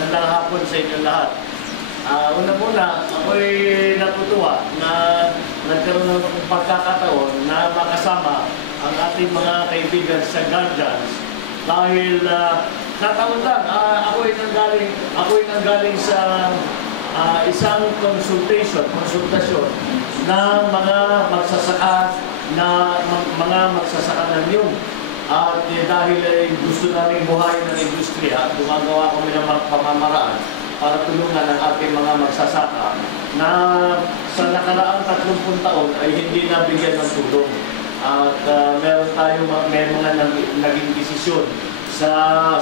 Magandang hapon sa inyo lahat. Una-muna, ako'y natutuwa na nagkaroon ng pagkakataon na makasama ang ating mga kaibigan sa Guardians dahil nataon lang, ako'y nanggaling sa isang konsultasyon ng mga magsasaka ng niyong. At dahil gusto namin buhayin ng industriya, gumagawa kami ng mga pamamaraan para tulungan ang ating mga magsasaka na sa nakaraang 30 taon ay hindi nabigyan ng tulong. At may mga naging desisyon sa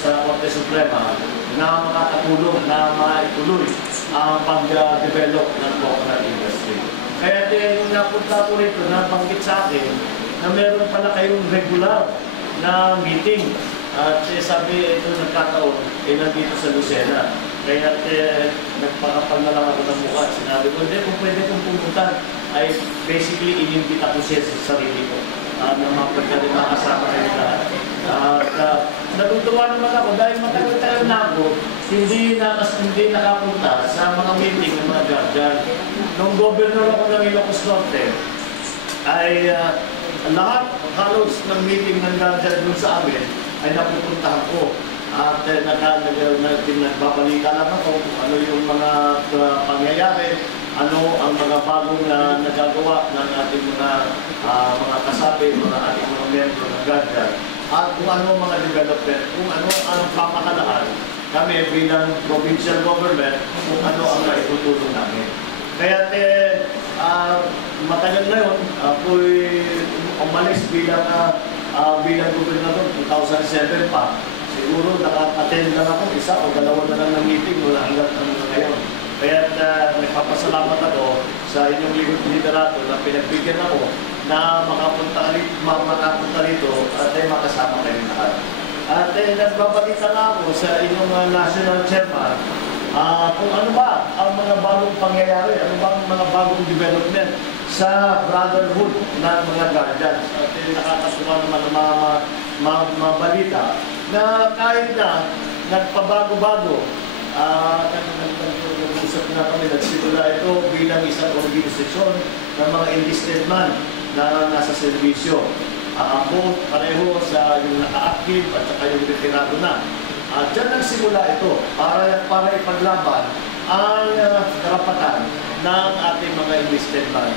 Korte Suprema na makatulong na maituloy ang pag-develop ng coconut industry. Kaya din napunta ko rito, nabanggit sa akin na meron pala kayong regular na meeting. At sabi, ito nagkataon, nandito sa Lucena. Kaya nagpakapal na lang ako ng mukha. Sinabi ko, hindi, kung pwede kong pumunta, ay basically inimbita ko siya sa sarili ko na mapagkali makasama kayo lahat. Natutuwa naman ako dahil matagal-tagal na ako hindi nakapunta sa mga meeting ng mga Guardian. Nung governor ako ng Ilocos Norte, ay lahat halos ng meeting ng Guardian dun sa amin ay napupuntahan ko. At nagbabalita lang ako kung ano yung mga pangyayari, ano ang mga bagong nagagawa ng ating mga kasapi, ating mga miyembro ng Guardian, at kung ano mga development, kung ano ang pamahalaan kami bilang provincial government, kung ano ang naitutulong namin. Kaya matagal na yun, ako'y umalis bilang gobernador 2007 pa. Siguro naka-attend lang ako, isa o dalawa na lang ng meeting mula hanggang ngayon. Kaya nagpapasalamat ako sa inyong liderato na pinagbigyan ako na makapunta rito at ay makasama kayo lahat. At nagbabalita na ako sa inyong national chairman kung ano ba ang mga bagong pangyayari, ano ba ang mga bagong development sa brotherhood ng mga Guardians. At nakakatuwa naman na mabalita na kahit na nagpabago-bago, nag-usap na kami, nagsimula ito bilang isang organisasyon ng mga enlisted man na nasa serbisyo. Both pareho sa yung naka-active at saka yung retirado na. Diyan nagsimula ito para ipaglaban ang karapatan ng ating mga enlisted man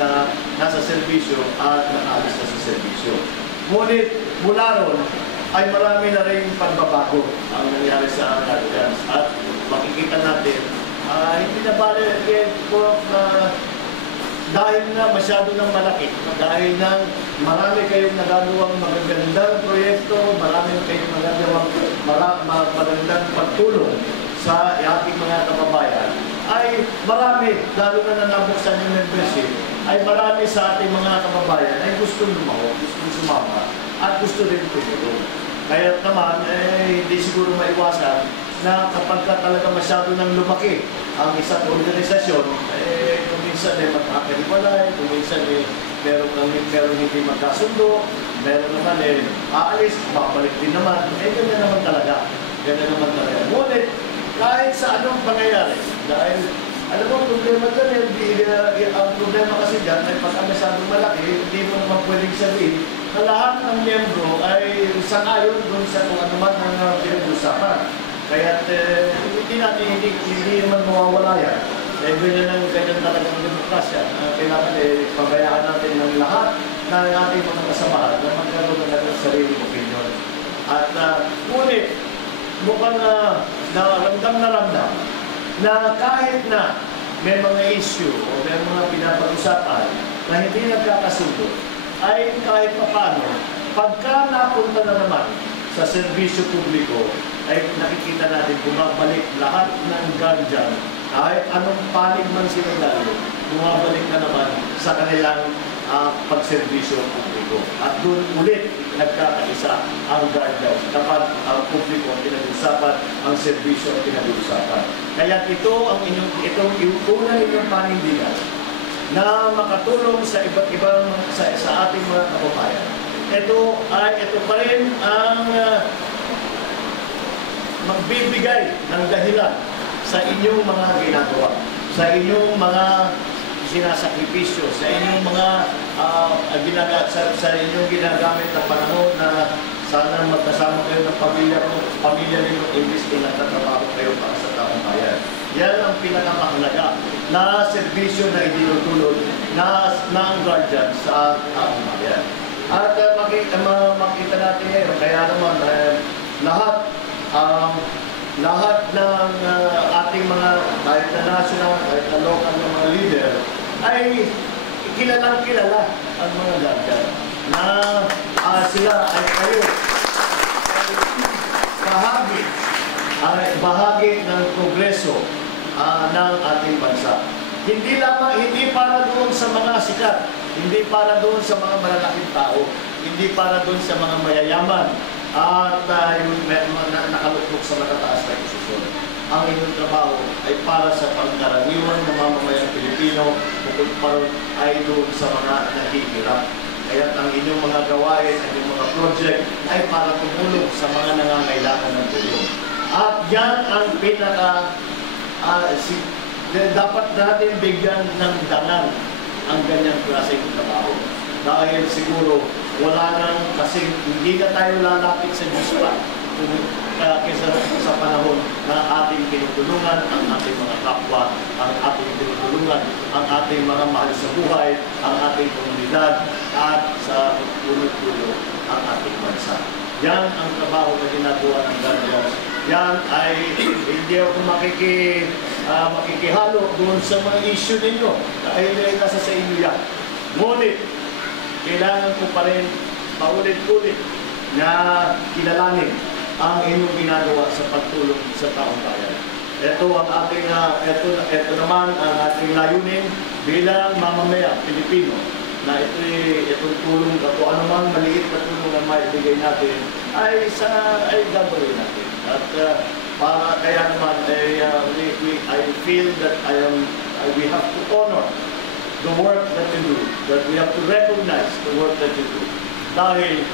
na nasa serbisyo at nakaalis na sa serbisyo. Ngunit mula ron ay marami na rin pagbabago ang nangyari sa Guardians. At makikita natin, hindi na bale dahil na masyado ng malaki, dahil na marami kayong nagagawang magagandang proyekto, marami kayong magandang pagtulong sa ating mga kababayan, ay marami, lalo na nabuksan yung membership, ay marami sa ating mga kababayan ay gusto lumaho, gusto sumama, at gusto rin tumulong. Kaya naman, hindi siguro maiwasan na kapag talaga masyado nang lumaki ang isang organisasyon, kung minsan magkakaliwalay, kung minsan meron hindi magkasundo, meron naman aalis, babalik din naman. Ganyan naman talaga. Ngunit, kahit sa anong pangyayari, dahil alam mo, problema dyan, ang problema kasi dyan ay pagka masyadong malaki, hindi mo naman pwedeng sabihin na lahat ng miyembro ay sangayon doon sa kung ano man ang pinag-usapan. Kaya hindi naman mawawala yan. Dahil ganyan talagang demokrasya. Kailangan pabayaan natin ng lahat na ating mga kasamahan na magkaroon ng sariling opinion. At ngunit, mukhang ramdam na kahit na may mga issue o may mga pinapag-usapan na hindi nagkakasundo, ay kahit paano, pagka napunta na naman sa serbisyo publiko, ay nakikita natin bumabalik lahat ng Guardian, kahit anong panig man sila dali, bumabalik na naman sa kanilang pagserbisyo publiko. At doon ulit nagkakaisa ang Guardian kapag ang publiko ang pinag-usapan, ang serbisyo ang pinag-usapan. Kaya itong unang inyong panindigan na makatulong sa iba't ibang sa ating mga kababayan. Ito pa rin ang magbibigay ng dahilan sa inyong mga ginagawa, sa inyong mga sinasakripisyo, sa inyong mga sa inyong ginagamit na panahon na sana magkasama kayo ng pamilya ninyo, imbis na nagtatrabaho kayo para sa taong bayan. Yan ang pinakamahalaga na serbisyo na idinutulot ng guardian sa taong bayan. At makita natin ngayon, kaya naman lahat ng ating mga kahit na national, kahit na local na mga leader ay kilalang-kilala ang mga guardian na sila ay kayo bahagi ng progreso ng ating bansa. Hindi para doon sa mga sikat, hindi para doon sa mga malalaking tao, hindi para doon sa mga mayayaman at nakalukok sa matataas na posisyon. Ang inyong trabaho ay para sa pangkaraniwan ng mamamayang Pilipino, bukod pa rin ay doon sa mga naghihirap. Kaya ang inyong mga gawain, ang inyong mga project ay para tumulong sa mga nangangailangan ng tulong. At yan ang dapat natin bigyan ng dangal ang ganyang klaseng trabaho. Dahil siguro wala nang, kasi hindi na tayo lalapit sa Diyos pa kaysa sa panahon na ating tinutulungan ang ating mga kapwa, ang ating tinutulungan ang ating mga mahal sa buhay, ang ating komunidad, at sa puno-puno ang ating bansa. Yan ang trabaho na ginagawa ng guardians. Yan ay hindi ako makikihalo doon sa mga issue ninyo dahil ay nasa sa inyo yan. Ngunit, kailangan ko pa rin paulit-ulit na kilalanin ang inyong ginagawa sa pagtulong sa taong bayan. Ito ang ating, ito naman ang ating layunin bilang mamamaya Pilipino na itong tulong at kung anumang maliit na tulong na maibigay natin ay gagawin natin. At kaya naman I feel that we have to honor the work that you do, that we have to recognize the work that you do. Dahil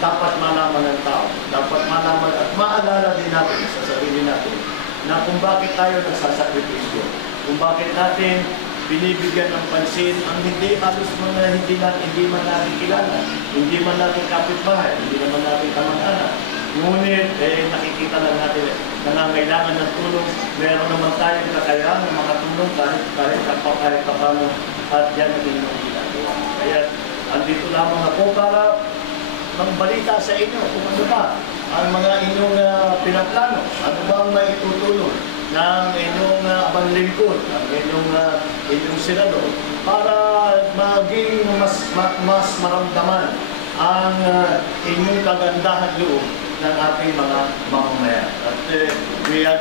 dapat malaman ng tao, dapat malaman at maalala din natin sa sarili natin na kung bakit tayo nagsasakripisyo, kung bakit natin binibigyan ng pansin ang hindi halos mga hindi man natin kilala, hindi man natin kapitbahay, hindi naman natin kamag-anak. Ngunit nakikita lang natin nangangailangan ng tulong, meron naman tayong kakayahan ng mga tulong kahit paano, at yan ang inyong ginagawa. Kaya andito lamang ako para magbalita sa inyo kung ano ba ang mga inyong pinaplano, ano ba ang maitutulong ng inyong abang lingkod, ang inyong senador, para maging mas maramdaman ang inyong kagandahan loob ng ating mga mamamayan. At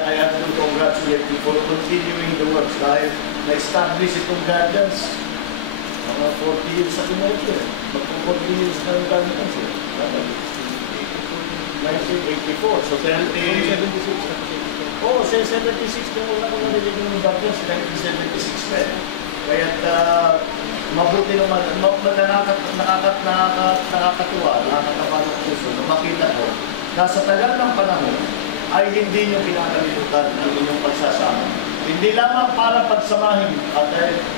I have to congratulate you for continuing the works dahil na-establish itong guardians. Mga 40 years ako na ito. Magpo-40 years na yung guardians. 1984. So 76. Oh, 76 na wala ko narinig ng guardians. 1976 na. Kaya't mabuti naman, nakakatuwa, nakakapalong puso na makita ko na sa tagal ng panahon ay hindi nyo pinakalimutan ang inyong pagsasama. Hindi lamang para pagsamahin at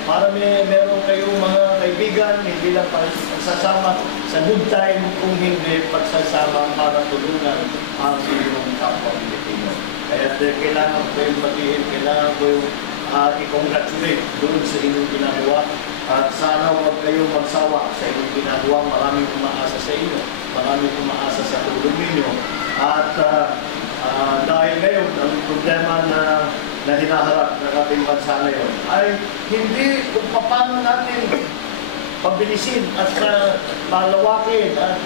para meron kayong mga kaibigan, hindi lang para sa pagsasama sa good time, kung hindi pagsasama para tulungan ang inyong kapwa Pilipino. Kaya kailangan ko yung batiin, kailangan ko yung i-congratulate doon sa inyong ginagawa. At sana huwag kayong magsawa sa inyong ginagawa. Maraming umaasa sa inyo. Maraming umaasa sa tulong ninyo. At dahil ngayon, ang problema na hinaharap ng ating bansa ngayon ay hindi kung paano natin pabilisin at palawakin at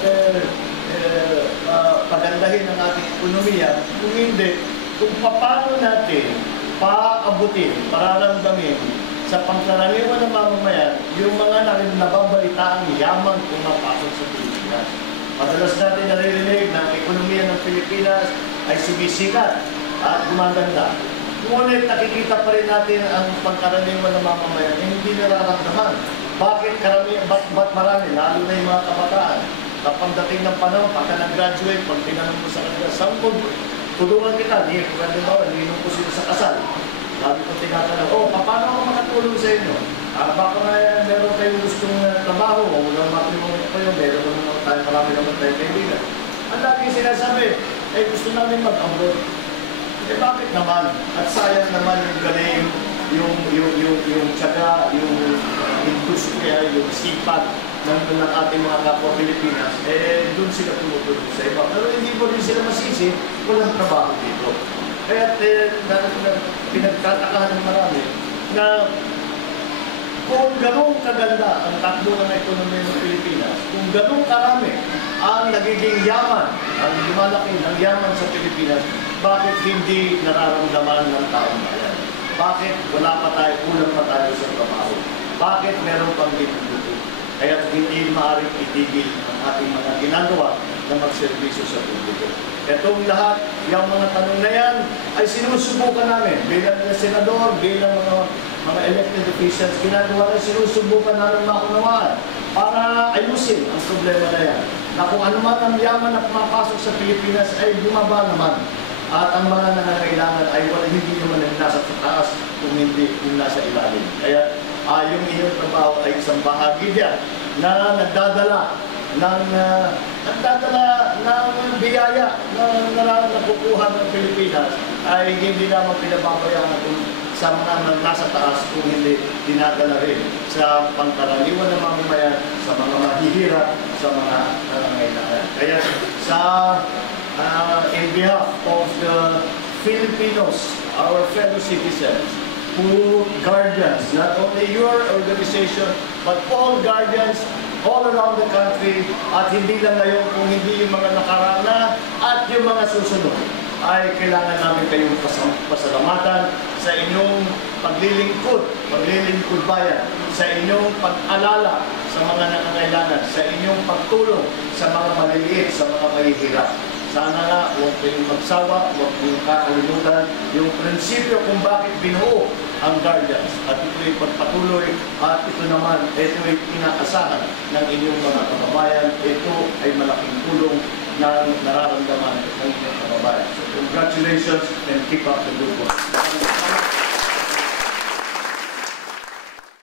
pagandahin ang ating ekonomiya, kung hindi, kung paano natin paabutin, pararamdamin sa pangkaraniwan ng mamamayan yung mga nababalitaang yaman pumapasok sa Pilipinas. Madalas natin naririnig na ang ekonomiya ng Pilipinas ay sumisikat at gumaganda. Ngunit nakikita pa rin natin ang pangkaraniwan ng mamamayan na hindi nararamdaman. Ba't marami, lalo na yung mga kabataan, kapag dating ng panahon, pagka nag-graduate, pag tinanong mo sa kanila, tulungan kita, niinom ko sila sa kasal. Sabi ko tinatanong, paano ako makatulong sa inyo? Baka meron kayong gustong trabaho, o walang matrimonyo kayo, meron naman tayo, marami naman tayong kaibigan. Ang lagi sinasabi, gusto namin mag-abroad. Bakit naman? At sayang naman yung galing, yung tsaga, yung industriya, yung sipag ng ating mga kapwa Pilipinas, doon sila tumutulong sa iba. Pero hindi mo rin sila masisi, walang trabaho dito. Kaya pinagtatakahan ng marami na kung ganun kaganda ang takbo ng ekonomiya ng Pilipinas, kung ganun karami ang nagiging yaman, ang lumalaki ng yaman sa Pilipinas, bakit hindi nararamdaman ng taong bayan? Bakit wala pa tayo, kulang pa tayo sa trabaho? Bakit meron pang dito? Kaya hindi maaaring itigil ang ating mga ginagawa na magserbisyo sa publiko. Itong lahat, yung mga tanong na yan, ay sinusubukan namin bilang senador, bilang mga elected officials, ginagawa na sinusubukan namin makunawaan para ayusin ang problema na yan. Na kung ano man ang yaman na pumapasok sa Pilipinas ay bumaba naman. At ang mga nangangailangan ay hindi naman yung nasa taas kung hindi yung nasa ilalim. Kaya yung inyong trabaho ay isang bahagi diyan na nagdadala ng biyaya na nakukuha ng Pilipinas ay hindi naman pinababayaan sa mga nasa taas kung hindi dinadala rin sa pangkaraniwan ng mamamayan, sa mga mahihirap, sa mga nangangailangan. Kaya in behalf of the Filipinos, our fellow citizens, who guardians, not only your organization, but all guardians all around the country, at hindi lang ngayon kung hindi yung mga nakarana at yung mga susunod, ay kailangan namin kayong pasalamatan sa inyong paglilingkod bayan, sa inyong pag-alala sa mga nangangailangan, sa inyong pagtulong sa mga maliliit, sa mga mahihirap. Sana nga, huwag kayong magsawa, huwag kayong kakalimutan yung prinsipyo kung bakit binuo ang Guardians. At ito'y pagpatuloy at ito naman, ito'y inaasahan ng inyong mga kababayan. Ito ay malaking tulong na nararamdaman ng inyong kababayan. So congratulations and keep up the good work.